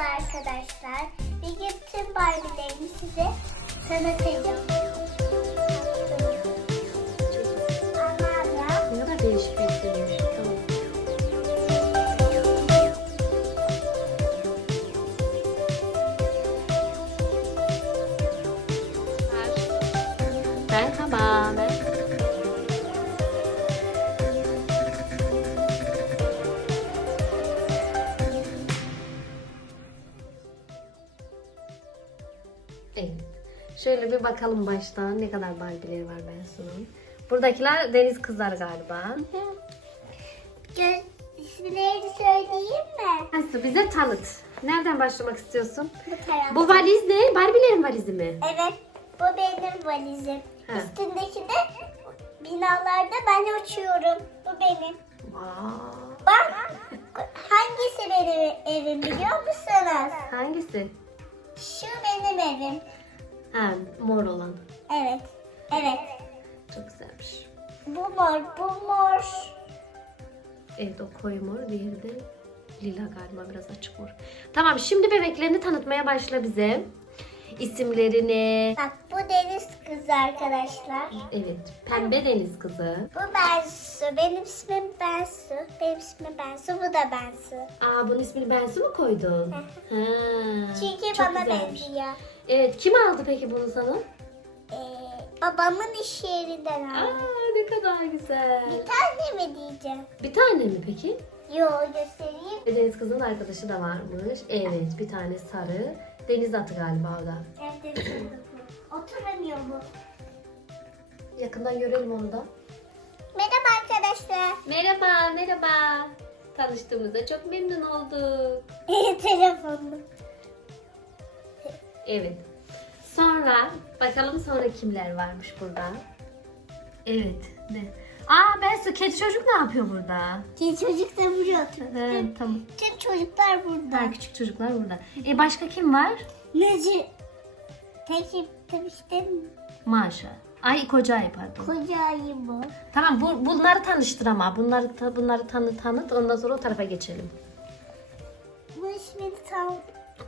arkadaşlar. Bugün tüm Barbie'lerimi size tanıtacağım. Şöyle bir bakalım baştan ne kadar Barbie'leri var Bensu'nun. Buradakiler deniz kızları galiba. göz isimlerini söyleyeyim mi? Bensu bize tanıt. Nereden başlamak istiyorsun? Bu taraf. Bu valiz ne? Barbie'lerin valizi mi? Evet, bu benim valizim. Ha. Üstündeki de binalarda ben uçuyorum. Bu benim. Aa, Bak, hangisi benim evim biliyor musunuz? hangisi? Şu benim evim. Ha, mor olan. Evet, evet. Çok güzelmiş. Bu mor, bu mor. Evet o koyu mor, diğeri de lila galiba biraz açık mor. Tamam şimdi bebeklerini tanıtmaya başla bize. İsimlerini. Bak bu deniz kızı arkadaşlar. Evet, pembe deniz kızı. Bu Bensu. Benim ismim Bensu. Benim ismim Bensu. Bu da Bensu. Aa bunun ismini Bensu mu koydun? ha, Çünkü çok bana güzelmiş. benziyor. Evet, kim aldı peki bunu sana? Ee, babamın iş yerinden Aa aldım. ne kadar güzel. Bir tane mi diyeceğim? Bir tane mi peki? Yo göstereyim. Deniz kızın arkadaşı da varmış. Evet, bir tane sarı. Deniz atı galiba o da. Evde Oturamıyor bu. Yakından görelim onu da. Merhaba arkadaşlar. Merhaba, merhaba. Tanıştığımıza çok memnun olduk. Telefonum. Evet. Sonra bakalım sonra kimler varmış burada. Evet. Ne? Aa Bensu kedi çocuk ne yapıyor burada? Ki çocuk da buraya oturdu. Evet, tamam. Tüm çocuklar burada. Ha, küçük çocuklar burada. E başka kim var? Neci? Tek demiştim. Maşa. Ay koca ay pardon. Koca ayı bu. Tamam bu, bunları tanıştır ama. Bunları ta- bunları tanı tanıt ondan sonra o tarafa geçelim. Bu ismini tam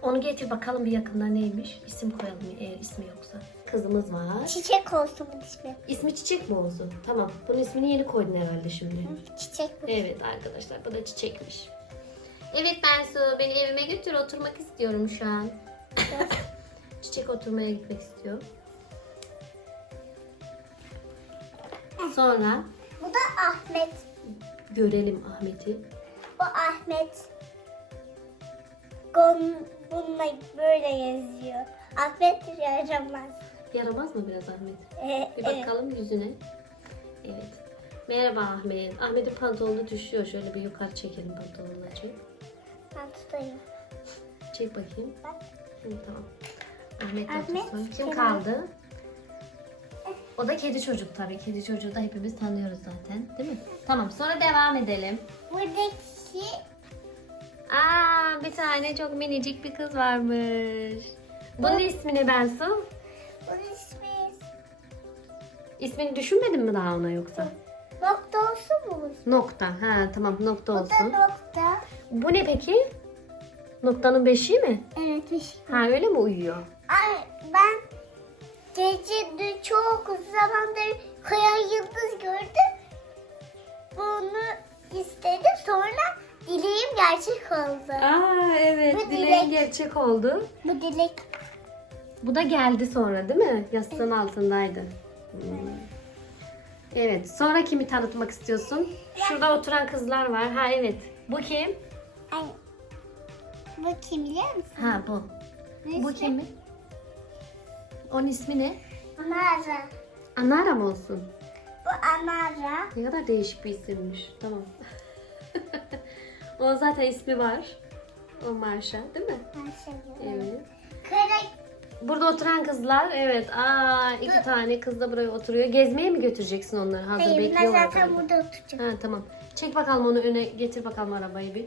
Onu getir bakalım bir yakından neymiş. İsim koyalım eğer ismi yoksa. Kızımız var. çiçek olsun bu ismi. İsmi Çiçek mi olsun? Tamam. Bunun ismini yeni koydun herhalde şimdi. Çiçek bu. Evet arkadaşlar bu da çiçekmiş. Evet Bensu beni evime götür oturmak istiyorum şu an. Çiçek oturmaya gitmek istiyor. Sonra Bu da Ahmet. görelim Ahmet'i. Bu Ahmet. Gon bununla böyle yazıyor. Ahmet yaramaz. Yaramaz mı biraz Ahmet? Ee, Bir evet. bakalım yüzüne. Evet. Merhaba Ahmet. Ahmet'in pantolonu düşüyor. Şöyle bir yukarı çekelim pantolonunu açayım. Ben tutayım. Çek bakayım. Bak. Hı, tamam. Ahmet, Ahmet. Kim kaldı? O da kedi çocuk tabii. Kedi çocuğu da hepimiz tanıyoruz zaten. Değil mi? Tamam sonra devam edelim. Buradaki Aa bir tane çok minicik bir kız varmış. Bunun ismi ne Bensu? bunun ismi İsmini düşünmedin mi daha ona yoksa? nokta olsun mu? bu? Nokta. Ha tamam nokta Bu da olsun. nokta. Bu ne peki? Noktanın beşiği mi? Evet işte. Ha öyle mi uyuyor? Ay, ben gece de çok uzun zamandır kaya yıldız gördüm. Bunu istedim sonra dileğim gerçek oldu. Aa evet Bu dileğin dilek. gerçek oldu. Bu dilek Bu da geldi sonra değil mi? Yastığın altındaydı. Hmm. Evet. Sonra kimi tanıtmak istiyorsun? Şurada oturan kızlar var. Ha evet. Bu kim? Ay, bu kim biliyor musun? Ha bu. Bu kim? Onun ismi ne? Anara. Anara mı olsun? Bu Anara. Ne kadar değişik bir isimmiş. Tamam. O zaten ismi var. O Marşa değil mi? Seviyorum. Evet. Kara Burada oturan kızlar evet. Aa iki tane kız da buraya oturuyor. Gezmeye mi götüreceksin onları? Hazır Hayır, ben bekliyorlar. zaten galiba. burada oturacağım. Ha tamam. Çek bakalım onu öne getir bakalım arabayı bir.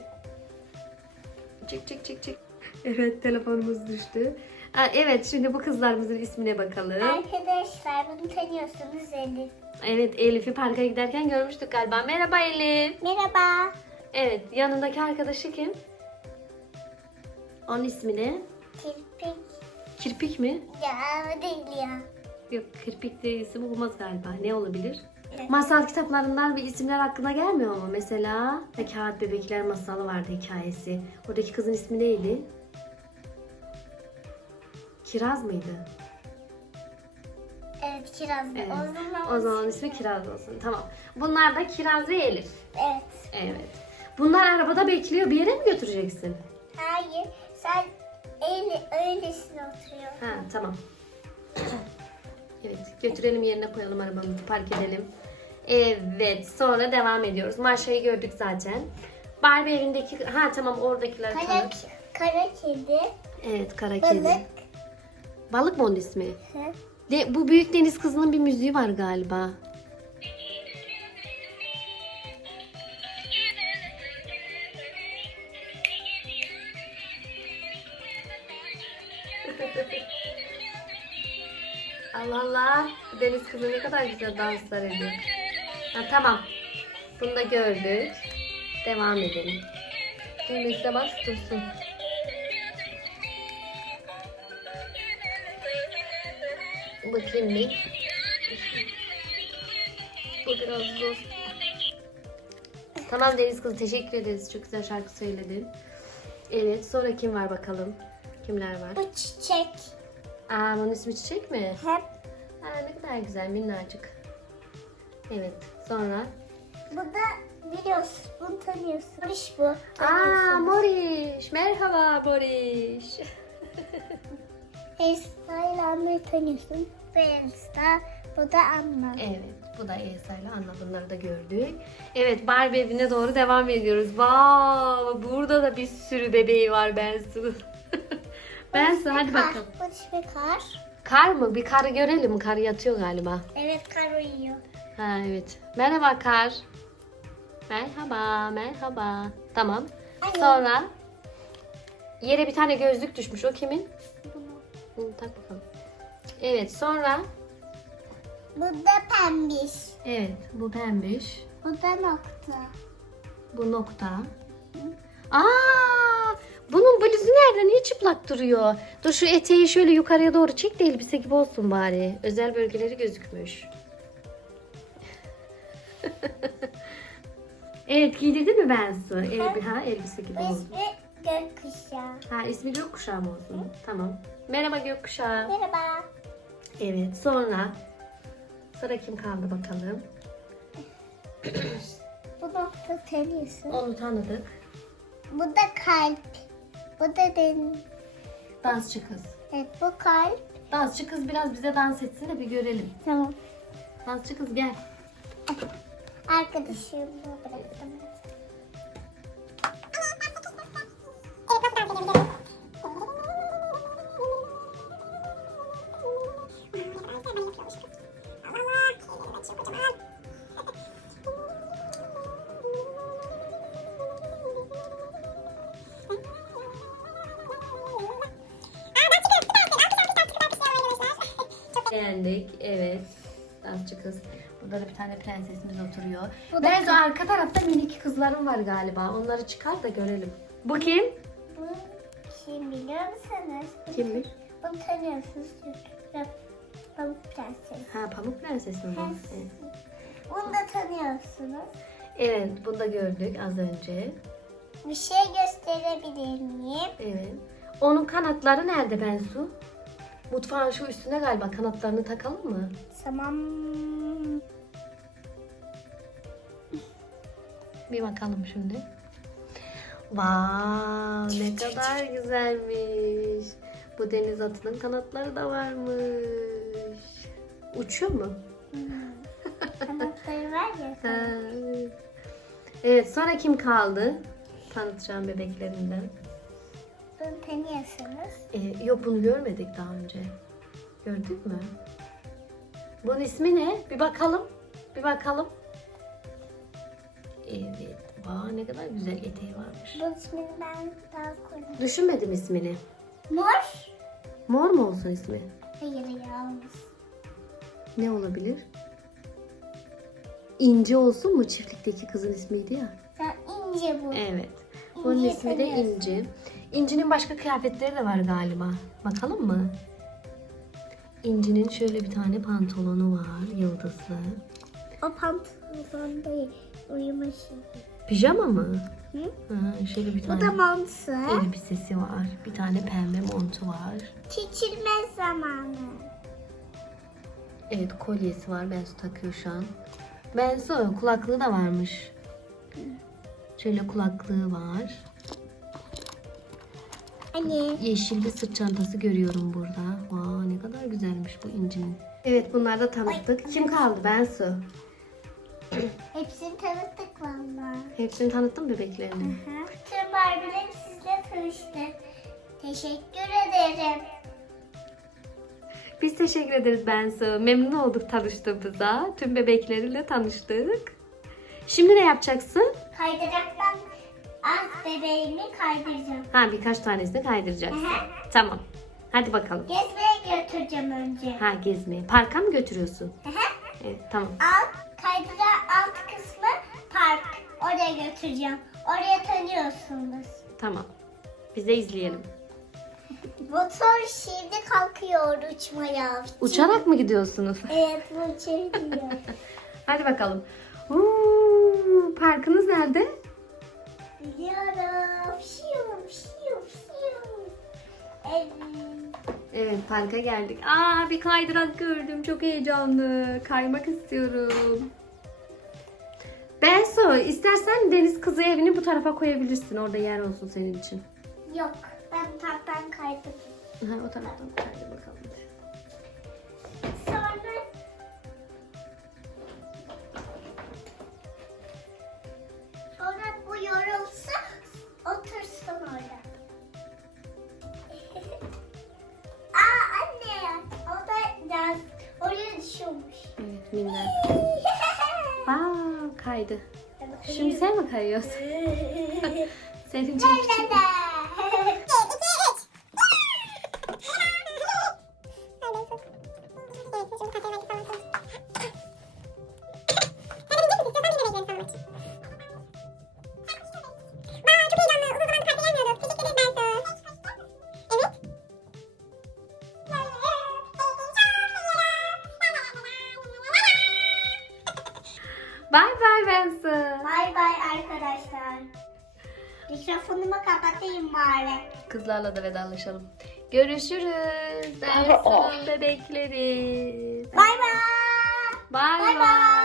Çek çek çek çek. Evet telefonumuz düştü. Ha, evet şimdi bu kızlarımızın ismine bakalım. Arkadaşlar bunu tanıyorsunuz Elif. Evet Elif'i parka giderken görmüştük galiba. Merhaba Elif. Merhaba. Evet yanındaki arkadaşı kim? Onun ismi ne? Kirpik. Kirpik mi? Ya değil ya. Yok kirpik diye isim olmaz galiba. Ne olabilir? Evet. Masal kitaplarından bir isimler aklına gelmiyor mu? Mesela Kağıt Bebekler masalı vardı hikayesi. Oradaki kızın ismi neydi? Kiraz mıydı? Evet kiraz. Evet. O zaman, O zaman ismi Kiraz olsun. Tamam. Bunlar da Kiraz ve Elif. Evet. Evet. Bunlar arabada bekliyor. Bir yere mi götüreceksin? Hayır. Sen öyle, öylesine oturuyor. Ha tamam. Evet götürelim yerine koyalım arabamızı park edelim. Evet sonra devam ediyoruz. Maşayı gördük zaten. Barbie evindeki ha tamam oradakiler Kara, kara kedi. Evet kara kedi. Balık. Balık mı onun ismi? Hı. De, bu büyük deniz kızının bir müziği var galiba. Allah Allah. Bu deniz kızı ne kadar güzel danslar ediyor. Ha, tamam. Bunu da gördük. Devam edelim. Düğmesine bas dursun. Bakayım bir. Bu biraz zor. Tamam Deniz kızı teşekkür ederiz. Çok güzel şarkı söyledin. Evet sonra kim var bakalım? Kimler var? Bu çiçek. Aa bunun ismi Çiçek mi? Hep Aa ne kadar güzel minnacık. Evet sonra. bu da biliyorsun. Bunu tanıyorsun. Barış bu. Aa Tanıyorsun. Moriş. Merhaba Moriş. Esra ile Anne'yi tanıyorsun. Bu Elsa. Bu da Anna. Evet bu da Elsa ile Anna bunları da gördük. Evet Barbie evine doğru devam ediyoruz. Wow, burada da bir sürü bebeği var Bensu. Bensu hadi bakalım. Barış ve Kar. Kar mı? Bir karı görelim. Kar yatıyor galiba. Evet Kar uyuyor. Ha evet. Merhaba Kar. Merhaba, merhaba. Tamam. Alo. Sonra yere bir tane gözlük düşmüş. O kimin? Bunu. Bunu tak bakalım. Evet sonra Bu da pembiş. evet bu pembiş. Bu da nokta. Bu nokta. Aa! Bunun bluzu nerede? Niye çıplak duruyor? Dur şu eteği şöyle yukarıya doğru çek de elbise gibi olsun bari. Özel bölgeleri gözükmüş. evet giydirdin mi Bensu? El, ha, elbise gibi oldu. ismi gökkuşağı. Ha ismi gökkuşağı mı olsun? Tamam. Merhaba gökkuşağı. Merhaba. Evet sonra Sıra kim kaldı bakalım. Bu nokta tanıyorsun. Onu tanıdık. Bu da kalp. Bu da benim. Dansçı kız. Evet bu kalp. Dansçı kız biraz bize dans etsin de bir görelim. Tamam. Dansçı kız gel. Arkadaşımla bıraktım. Dansçı kız. Burada da bir tane prensesimiz oturuyor. Bu da Benzo arka tarafta minik kızlarım var galiba. Onları çıkar da görelim. Bu kim? Bu kim biliyor musunuz? Kimmiş? Bunu tanıyorsunuz. Pamuk Prenses. Ha Pamuk Prenses mi bu? Evet. Bunu da tanıyorsunuz. Evet, bunu da gördük az önce. Bir şey gösterebilir miyim? Evet. Onun kanatları nerede Bensu? Mutfağın şu üstüne galiba kanatlarını takalım mı? Tamam. Bir bakalım şimdi. Vay ne kadar güzelmiş. Bu deniz atının kanatları da varmış. Uçuyor mu? Kanatları var ya. Ha. Evet sonra kim kaldı? Tanıtacağım bebeklerinden. Bunu tanıyorsunuz. Ee, yok bunu görmedik daha önce. Gördük mü? Bunun ismi ne? Bir bakalım. Bir bakalım. Evet. Vay ne kadar güzel eteği varmış. Bu ismini ben daha koydum. Düşünmedim ismini. Mor. Mor mu olsun ismi? Hayır yalnız. Ne olabilir? İnci olsun mu? Çiftlikteki kızın ismiydi ya. Sen ince bu. Evet. Bunun İnci'yi ismi de tanıyorsun. İnci. İnci'nin başka kıyafetleri de var galiba. Bakalım mı? İnci'nin şöyle bir tane pantolonu var. Yıldızlı. O pantolon değil. Uyuma şeyi. Pijama mı? Hı? Ha, şöyle bir Bu tane da mantığı. elbisesi var. Bir tane pembe montu var. Çiçilme zamanı. Evet kolyesi var. Bensu takıyor şu an. Bensu kulaklığı da varmış. Şöyle kulaklığı var. Anne. Yeşil bir sırt çantası görüyorum burada. Vay ne kadar güzelmiş bu incinin. Evet bunları da tanıttık. Kim kaldı Bensu? Hepsini tanıttık valla. Hepsini tanıttın bebeklerini. Tüm Barbie'lerim sizle tanıştı. Teşekkür ederim. Biz teşekkür ederiz Bensu. Memnun olduk tanıştığımıza. Tüm bebekleriyle tanıştık. Şimdi ne yapacaksın? Kaydıraktan az bebeğimi kaydıracağım. Ha birkaç tanesini kaydıracaksın. Tamam. Hadi bakalım. Gezmeye götüreceğim önce. Ha gezmeye. Parka mı götürüyorsun? Hı hı. Evet tamam. Alt, kaydıra alt kısmı park. Oraya götüreceğim. Oraya tanıyorsunuz. Tamam. Biz de izleyelim. Motor şimdi kalkıyor uçmaya. Uçarak mı gidiyorsunuz? Evet uçabiliyor. Hadi bakalım. Uuu, parkınız nerede? Evet. Evet parka geldik. Aa bir kaydırak gördüm. Çok heyecanlı. Kaymak istiyorum. Bensu istersen deniz kızı evini bu tarafa koyabilirsin. Orada yer olsun senin için. Yok ben taraftan kaydım. Ha, o taraftan kaydı bakalım. Mi kayıyorsun? Senin için Mikrofonumu kapatayım bari. Kızlarla da vedalaşalım. Görüşürüz. Bensu'nun bebekleri. Bay bay. Bay Bay bay.